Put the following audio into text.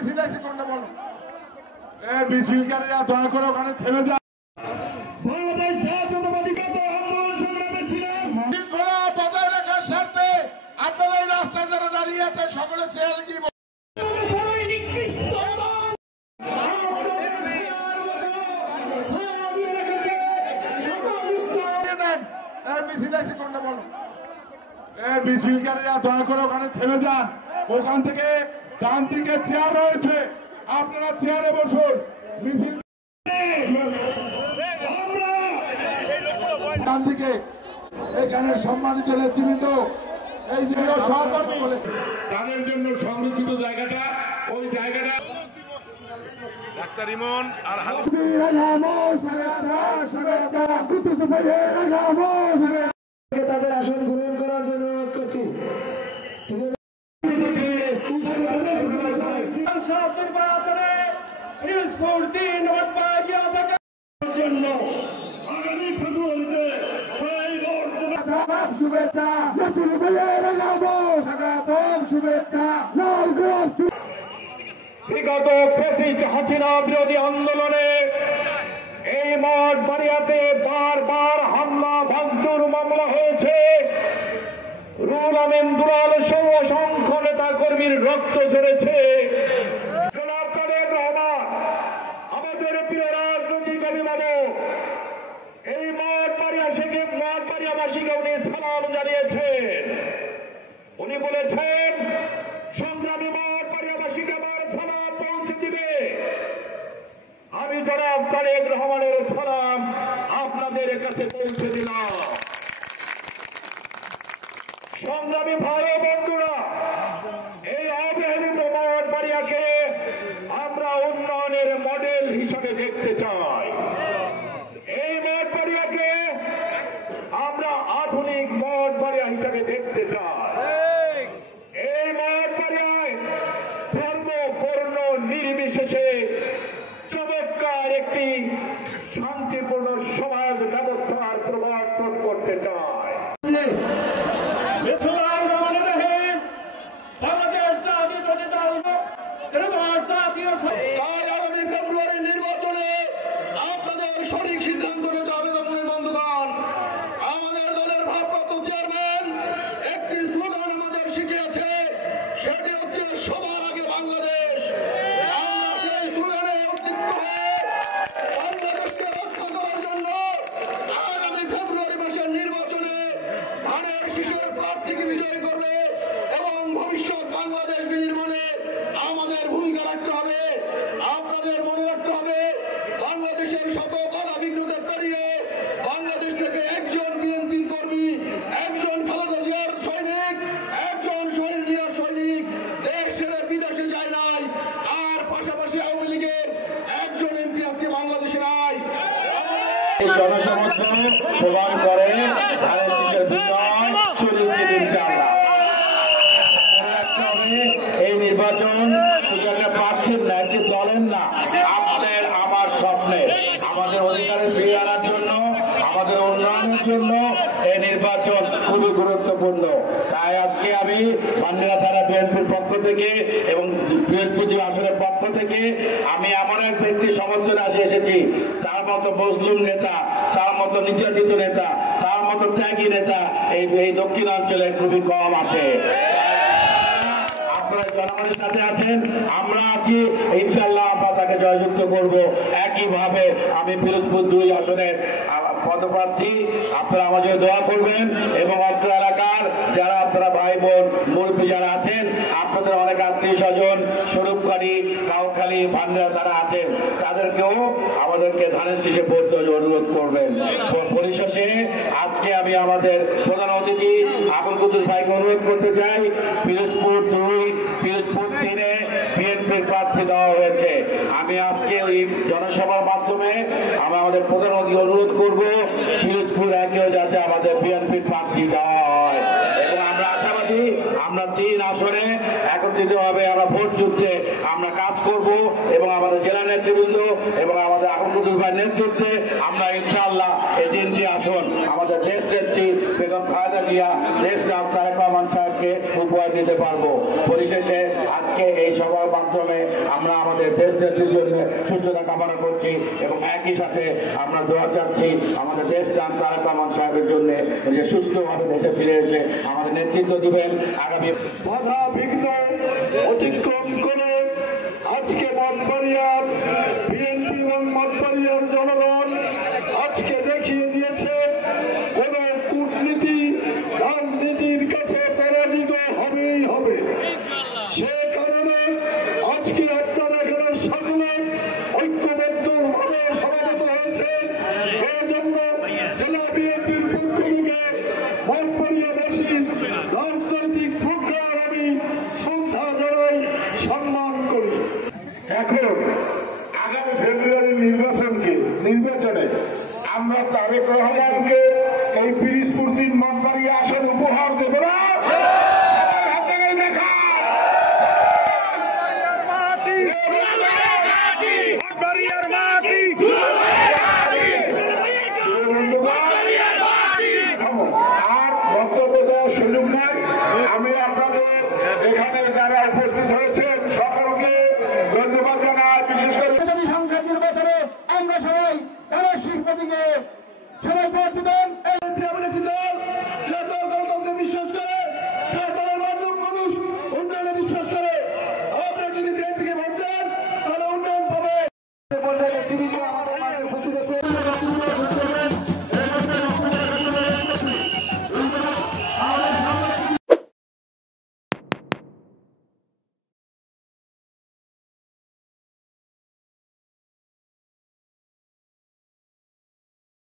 মিছিল আছে কোনটা বলো? মিছিলকারীরা দয়া করে ওখানে থেমে যান। বাংলাদেশ জাতীয়তাবাদী আন্দোলন সংগ্রামে ছিলেন শৃঙ্খলা বজায় রাখার স্বার্থে আপনারা এই রাস্তায় যারা দাঁড়িয়ে আছে সকলে চেয়ারে কি মিছিল আছে কোনটা বলো? মিছিলকারীরা দয়া করে ওখানে থেমে যান। ওখান থেকে ডান দিকে চেয়ার রয়েছে, আপনারা চেয়ারে বসুন। মিছিল ডান দিকে এখানে সম্মানিত নেতৃবৃন্দ এই যে সহকর্মী তাদের জন্য সংরক্ষিত জায়গাটা ওই জায়গাটা ডাক্তার ইমন আর তাদের আসন গ্রহণ করার জন্য অনুরোধ করছি। নির্বাচনে পিরোজপুর ৩ নম্বর জন্য আগামী ফেব্রুয়ারিতে শুভেচ্ছা নতুন স্বাগতম শুভেচ্ছা। বিগত ফ্যাসিস্ট হাসিনা বিরোধী আন্দোলনে এই মঠ বাড়িয়াতে বারবার হামলা ভাঙচুর মামলা হয়েছে। রুল আমিন দুলাল সহ অসংখ্য নেতা কর্মীর রক্ত ঝরেছে। আমাদের প্রিয় রাজনৈতিক অভিভাবক এই মঠ বাড়িয়াবাসীকে উনি সালাম জানিয়েছেন। উনি বলেছেন সংগ্রামী মঠ বাড়িয়াবাসীকে আমার সালাম পৌঁছে দিবে। আমি জনাব তারেক রহমানের সালাম আপনাদের কাছে পৌঁছে দিলাম। সংগ্রামী ভাই ও বন্ধুরা, এই অবহেলিত মঠ বাড়িয়াকে আমরা উন্নয়নের মডেল হিসাবে দেখতে চাই। এই মঠ বাড়িয়াকে আমরা আধুনিক মঠ বাড়িয়া হিসাবে দেখতে চাই। এই মঠ বাড়িয়ায় ধর্ম বর্ণ নির্বিশেষে চমৎকার একটি শান্তিপূর্ণ সমাজ ব্যবস্থার প্রবর্তন করতে চায়। আগামী ফেব্রুয়ারির নির্বাচনে আপনাদের সঠিক সিদ্ধান্ত নিতে হবে। বন্ধুগণ, আমাদের দলের ভারপ্রাপ্ত চেয়ারম্যান একটি স্লোগান আমাদের শিখিয়েছে, সেটি হচ্ছে সবার আগে বাংলাদেশ। আমরা সেই স্লোগানে উদ্দীপ্ত হয়ে বাংলাদেশকে রক্ষা করার জন্য আগামী ফেব্রুয়ারি মাসের নির্বাচনে ধানের শীষের প্রার্থীকে বিজয়ী করবে এবং ভবিষ্যৎ বাংলাদেশ বিনির্মাণে আমাদের ভূমিকা রাখতে হবে। আপনাদের মনে রাখতে হবে, বাংলাদেশের শত বাধা বিঘ্নতা পেরিয়ে বাংলাদেশ থেকে একজন বিএনপির কর্মী, একজন খালেদা জিয়ার সৈনিক, একজন শহীদ জিয়ার সৈনিক দেশ ছেড়ে বিদেশে যায় নাই। আর পাশাপাশি আওয়ামী লীগের একজন এমপি আজকে বাংলাদেশে নাই। জনসমর্থন প্রদান করে এই নির্বাচন প্রার্থীর ন্যায় দলের না, আপনার আমার স্বপ্নে আমাদের অধিকারে ফিরিয়ে আনার জন্য, আমাদের উন্নয়নের জন্য এই নির্বাচন খুবই গুরুত্বপূর্ণ। তাই আজকে আমি ভান্ডারা থানা বিএনপির পক্ষ থেকে এবং বৃহস্পতি আসনের পক্ষ থেকে আমি এমন এক ব্যক্তি সমর্থনে এসেছি, তার মতো মজলুম নেতা, তার মতো নির্যাতিত নেতা, তার মতো ত্যাগী নেতা এই দক্ষিণাঞ্চলে খুবই কম আছে। আপনারা জনগণের সাথে আছেন, আমরা আছি, ইনশাল্লাহ আমরা তাকে জয়যুক্ত করব। একইভাবে আমি পিরোজপুর 2 আসনের পদপ্রার্থী, আপনারা আমাদের দোয়া করবেন এবং অত্র এলাকার যারা আপনারা ভাই বোন মুরব্বী যারা আছেন, আপনাদের অনেক আত্মীয় স্বজন স্বরূপকারী, কাউখালী, ভান্ডারা তারা আছেন, তাদেরকেও আমাদেরকে ধানের শীষে পড়তে অনুরোধ করবেন। পরিশেষে আজকে আমি আমাদের প্রধান অতিথি আবুল কুদ্দুস ভাইকে অনুরোধ করতে চাই, পিরোজপুর 2, পিরোজপুর 3-এ বিএনপির প্রার্থী দেওয়া হয়েছে। আমি আজকে ওই জনসভার মাধ্যমে আমি আমাদের প্রধান অতিথি অনুরোধ করবো পিরোজপুর 1-এও যাতে আমাদের বিএনপির প্রার্থী দেওয়া হয় এবং আমরা আশাবাদী আমরা 3 আসনে একত্রিত ভাবে আমরা ভোট যুদ্ধে আমরা কাজ করব এবং আমাদের জেলা নেতৃবৃন্দ এবং আমাদের আবুল কুদ্দুস ভাইয়ের নেতৃত্বে আমরা ইনশাআল্লাহ এই 3টি আসন আমাদের দেশ নেত্রী বেগম খালেদা জিয়া, দেশ নায়ক তারেক রহমান সাহেবকে উপহার দিতে পারবো। পরিশেষে আজকে এই সভার মাধ্যমে সুস্থতা কামনা করছি এবং একই সাথে আমরা দোয়া চাচ্ছি আমাদের দেশ নাম তারেক রহমান সাহেবের জন্য যে সুস্থভাবে দেশে ফিরে এসে আমাদের নেতৃত্ব দিবেন আগামী বাধা বিঘ্ন অতিক্রম করে আজকে মঠবাড়িয়ার বিএনপি এবং মঠবাড়িয়ার জনগণ আজকে দেখিয়ে দিয়েছে কোন কূটনীতি রাজনীতির কাছে পরাজিত হবেই হবে। সে কারণে আজকে আপনারা এখানে সকলে ঐক্যবদ্ধভাবে সমাবেত হয়েছেন। এই জন্য জেলা বিএনপির পক্ষ থেকে মঠবাড়িয়াবাসীর রাজনৈতিক প্রজ্ঞার আমি শ্রদ্ধা জানাই, সম্মান করি। এখন আগামী ফেব্রুয়ারি নির্বাচনে আমরা তারেক রহমানকে এই পিরিজপুর 3 মঠবাড়িয়া আসন উপহার দেব না।